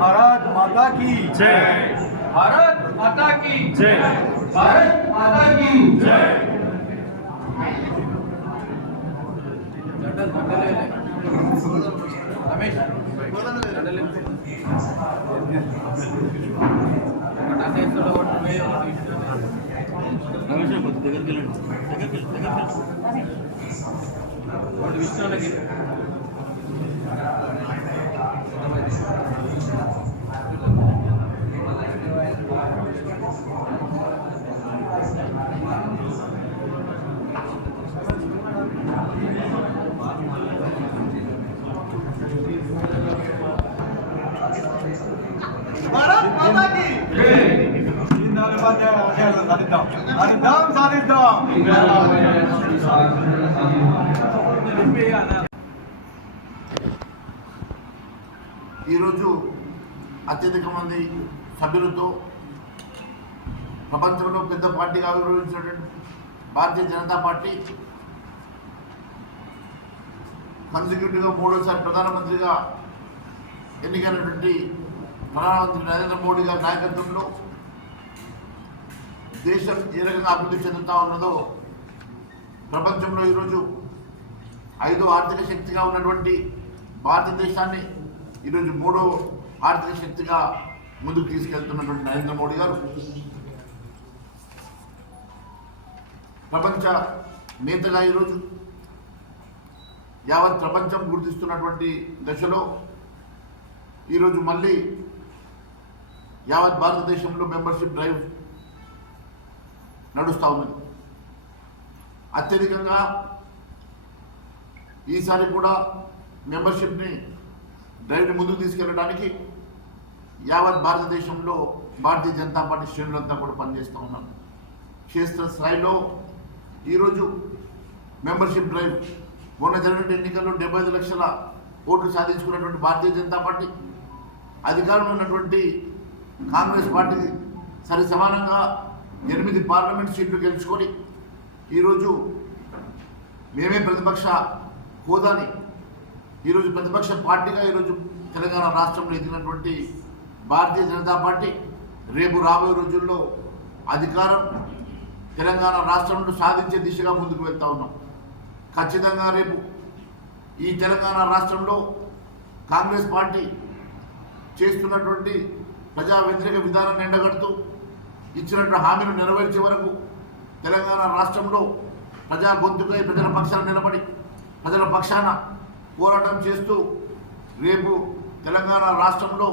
भारत माता की जय। भारत माता की जय। भारत माता की जय। भारत माता की ఈరోజు అత్యధిక మంది సభ్యులతో ప్రపంచంలో పెద్ద పార్టీగా ఆవిర్భవించినటువంటి భారతీయ జనతా పార్టీ కన్సిక్యూటివ్గా మూడోసారి ప్రధానమంత్రిగా ఎన్నికైనటువంటి ప్రధానమంత్రి నరేంద్ర మోడీ గారి నాయకత్వంలో దేశం ఏ రకంగా అభివృద్ధి చెందుతూ ఉన్నదో ప్రపంచంలో ఈరోజు 5వ ఆర్థిక శక్తిగా ఉన్నటువంటి భారతదేశాన్ని ఈరోజు 3వ ఆర్థిక శక్తిగా ముందుకు తీసుకెళ్తున్నటువంటి నరేంద్ర మోడీ గారు ప్రపంచ నేతగా ఈరోజు యావత్ ప్రపంచం గుర్తిస్తున్నటువంటి దశలో ఈరోజు మళ్ళీ యావత్ భారతదేశంలో మెంబర్షిప్ డ్రైవ్ నడుస్తూ ఉన్నది. అత్యధికంగా ఈసారి కూడా మెంబర్షిప్ని డ్రైవ్ని ముందుకు తీసుకెళ్ళడానికి యావత్ భారతదేశంలో భారతీయ జనతా పార్టీ శ్రేణులంతా కూడా పనిచేస్తూ ఉన్నారు. క్షేత్ర స్థాయిలో ఈరోజు మెంబర్షిప్ డ్రైవ్ మొన్న జరిగిన ఎన్నికల్లో 75 లక్షల ఓట్లు సాధించుకున్నటువంటి భారతీయ జనతా పార్టీ అధికారంలో ఉన్నటువంటి కాంగ్రెస్ పార్టీ సరి సమానంగా 8 పార్లమెంట్ సీట్లు గెలుచుకొని ఈరోజు మేమే ప్రతిపక్ష హోదాని ఈరోజు ప్రతిపక్ష పార్టీగా ఈరోజు తెలంగాణ రాష్ట్రంలో ఎదిగినటువంటి భారతీయ జనతా పార్టీ రేపు రాబోయే రోజుల్లో అధికారం తెలంగాణ రాష్ట్రంలో సాధించే దిశగా ముందుకు వెళ్తూ ఉన్నాం. ఖచ్చితంగా రేపు ఈ తెలంగాణ రాష్ట్రంలో కాంగ్రెస్ పార్టీ చేస్తున్నటువంటి ప్రజా వ్యతిరేక విధానాన్ని ఎండగడుతూ ఇచ్చినటువంటి హామీలు నెరవేర్చే వరకు తెలంగాణ రాష్ట్రంలో ప్రజా గొంతుకై ప్రజల పక్షాన నిలబడి ప్రజల పక్షాన పోరాటం చేస్తూ రేపు తెలంగాణ రాష్ట్రంలో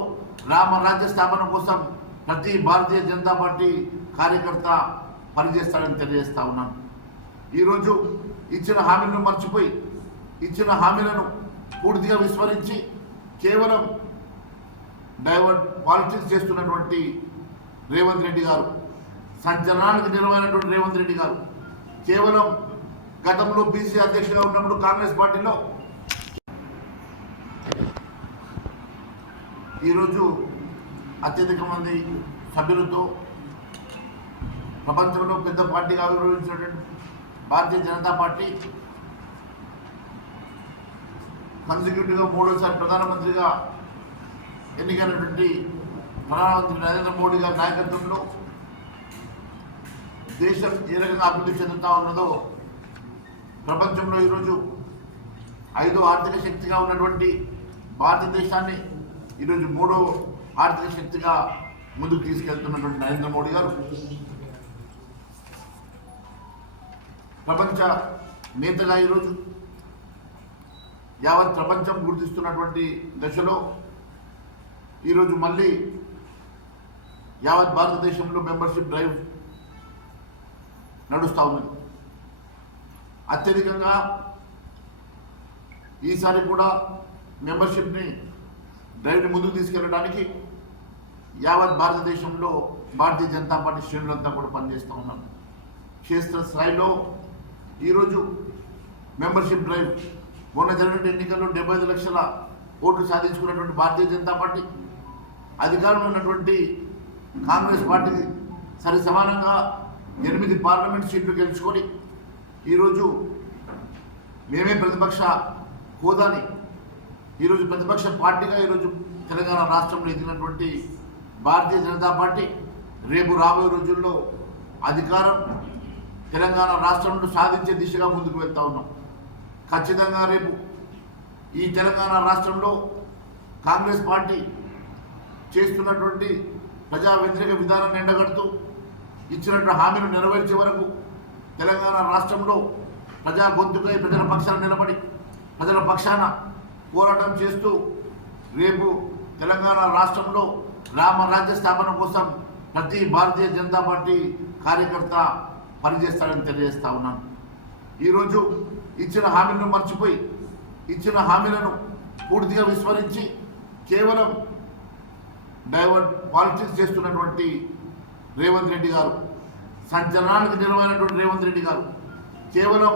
రామరాజ్య స్థాపన కోసం ప్రతి భారతీయ జనతా పార్టీ కార్యకర్త పనిచేస్తాడని తెలియజేస్తా ఉన్నాను. ఈరోజు ఇచ్చిన హామీలను మర్చిపోయి ఇచ్చిన హామీలను పూర్తిగా విస్మరించి కేవలం డైవర్ట్ పాలిటిక్స్ చేస్తున్నటువంటి రేవంత్ రెడ్డి గారు, సంచలనానికి నిలవైనటువంటి రేవంత్ రెడ్డి గారు కేవలం గతంలో బీసీ అధ్యక్షుడిగా ఉన్నప్పుడు కాంగ్రెస్ పార్టీలో ఈరోజు అత్యధిక మంది సభ్యులతో ప్రపంచంలో పెద్ద పార్టీగా ఆవిర్భవించినటువంటి భారతీయ జనతా పార్టీ కన్సిక్యూటివ్గా మూడోసారి ప్రధానమంత్రిగా ఎన్నికైనటువంటి ప్రధానమంత్రి నరేంద్ర మోడీ గారి నాయకత్వంలో దేశం ఏ రకంగా అభివృద్ధి చెందుతూ ఉన్నదో ప్రపంచంలో ఈరోజు 5వ ఆర్థిక శక్తిగా ఉన్నటువంటి భారతదేశాన్ని ఈరోజు 3వ ఆర్థిక శక్తిగా ముందుకు తీసుకెళ్తున్నటువంటి నరేంద్ర మోడీ గారు ప్రపంచ నేతగా ఈరోజు యావత్ ప్రపంచం గుర్తిస్తున్నటువంటి దశలో ఈరోజు మళ్ళీ యావత్ భారతదేశంలో మెంబర్షిప్ డ్రైవ్ నడుస్తూ ఉన్నది. అత్యధికంగా ఈసారి కూడా మెంబర్షిప్ని డ్రైవ్ని ముందుకు తీసుకెళ్ళడానికి యావత్ భారతదేశంలో భారతీయ జనతా పార్టీ శ్రేణులంతా కూడా పనిచేస్తూ ఉన్నారు. క్షేత్ర స్థాయిలో ఈరోజు మెంబర్షిప్ డ్రైవ్ మొన్న జరిగిన ఎన్నికల్లో 75 లక్షల ఓట్లు సాధించుకున్నటువంటి భారతీయ జనతా పార్టీ, అధికారంలో ఉన్నటువంటి కాంగ్రెస్ పార్టీ సరి సమానంగా 8 పార్లమెంట్ సీట్లు గెలుచుకొని ఈరోజు మేమే ప్రతిపక్ష హోదాని ఈరోజు ప్రతిపక్ష పార్టీగా ఈరోజు తెలంగాణ రాష్ట్రంలో ఎదిగినటువంటి భారతీయ జనతా పార్టీ రేపు రాబోయే రోజుల్లో అధికారం తెలంగాణ రాష్ట్రంలో సాధించే దిశగా ముందుకు వెళ్తూ ఉన్నాం. ఖచ్చితంగా రేపు ఈ తెలంగాణ రాష్ట్రంలో కాంగ్రెస్ పార్టీ చేస్తున్నటువంటి ప్రజా వ్యతిరేక విధానాన్ని ఎండగడుతూ ఇచ్చినటువంటి హామీలు నెరవేర్చే వరకు తెలంగాణ రాష్ట్రంలో ప్రజా గొంతుకై ప్రజల పక్షాన నిలబడి ప్రజల పక్షాన పోరాటం చేస్తూ రేపు తెలంగాణ రాష్ట్రంలో రామరాజ్య స్థాపన కోసం ప్రతి భారతీయ జనతా పార్టీ కార్యకర్త పనిచేస్తాడని తెలియజేస్తా ఉన్నాను. ఈరోజు ఇచ్చిన హామీలను మర్చిపోయి ఇచ్చిన హామీలను పూర్తిగా విస్మరించి కేవలం డైవర్ట్ పాలిటిక్స్ చేస్తున్నటువంటి రేవంత్ రెడ్డి గారు, సంచలనానికి నిలవైనటువంటి రేవంత్ రెడ్డి గారు కేవలం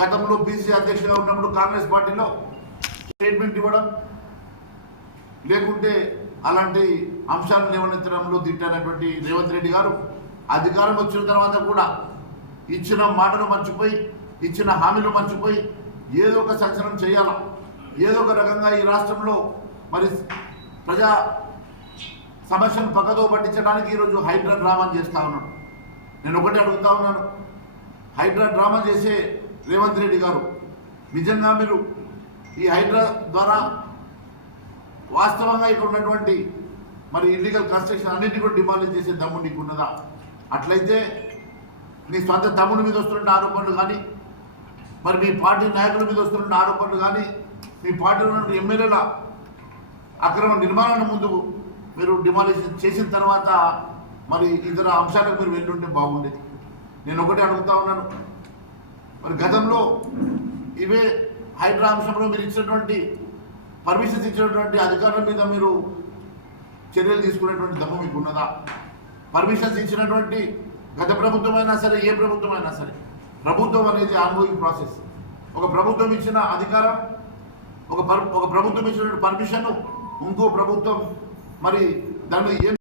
గతంలో బీసీ అధ్యక్షుడిగా ఉన్నప్పుడు కాంగ్రెస్ పార్టీలో స్టేట్మెంట్ ఇవ్వడం, లేకుంటే అలాంటి అంశాలను లేవనెత్తడంలో దిట్టైనటువంటి రేవంత్ రెడ్డి గారు అధికారం వచ్చిన తర్వాత కూడా ఇచ్చిన మాటను మర్చిపోయి ఇచ్చిన హామీలు మర్చిపోయి ఏదో ఒక సంచలనం చేయాలా, ఏదో ఒక రకంగా ఈ రాష్ట్రంలో మరి ప్రజా సమస్యను పక్కదో పట్టించడానికి ఈరోజు హైడ్రా డ్రామా చేస్తూ ఉన్నాడు. నేను ఒకటే అడుగుతా ఉన్నాను, హైడ్రా డ్రామా చేసే రేవంత్ రెడ్డి గారు నిజంగా మీరు ఈ హైడ్రా ద్వారా వాస్తవంగా ఇక్కడ ఉన్నటువంటి మరి ఇల్లీగల్ కన్స్ట్రక్షన్ అన్నింటినీ కూడా డిమాలిష్ చేసే దమ్ము నీకు ఉన్నదా? అట్లయితే నీ సొంత తమ్ముడి మీద వస్తున్న ఆరోపణలు కానీ, మరి మీ పార్టీ నాయకుల మీద వస్తున్న ఆరోపణలు కానీ, మీ పార్టీలో ఉన్న ఎమ్మెల్యేల అక్రమ నిర్మాణాన్ని ముందు మీరు డిమాలిష్ చేసిన తర్వాత మరి ఇతర అంశాలకు మీరు వెళ్ళుంటే బాగుండేది. నేను ఒకటే అడుగుతా ఉన్నాను, మరి గతంలో ఇవే హైడ్రా అంశంలో మీరు ఇచ్చినటువంటి పర్మిషన్స్ ఇచ్చినటువంటి అధికారుల మీద మీరు చర్యలు తీసుకునేటువంటి దమ్ము మీకు ఉన్నదా? పర్మిషన్స్ ఇచ్చినటువంటి గత ప్రభుత్వం అయినా సరే, ఏ ప్రభుత్వం అయినా సరే, ప్రభుత్వం అనేది ఆన్గోయింగ్ ప్రాసెస్. ఒక ప్రభుత్వం ఇచ్చిన అధికారం, ఒక ప్రభుత్వం ఇచ్చినటువంటి పర్మిషన్ ఇంకో ప్రభుత్వం మరి దాని మీద ఏం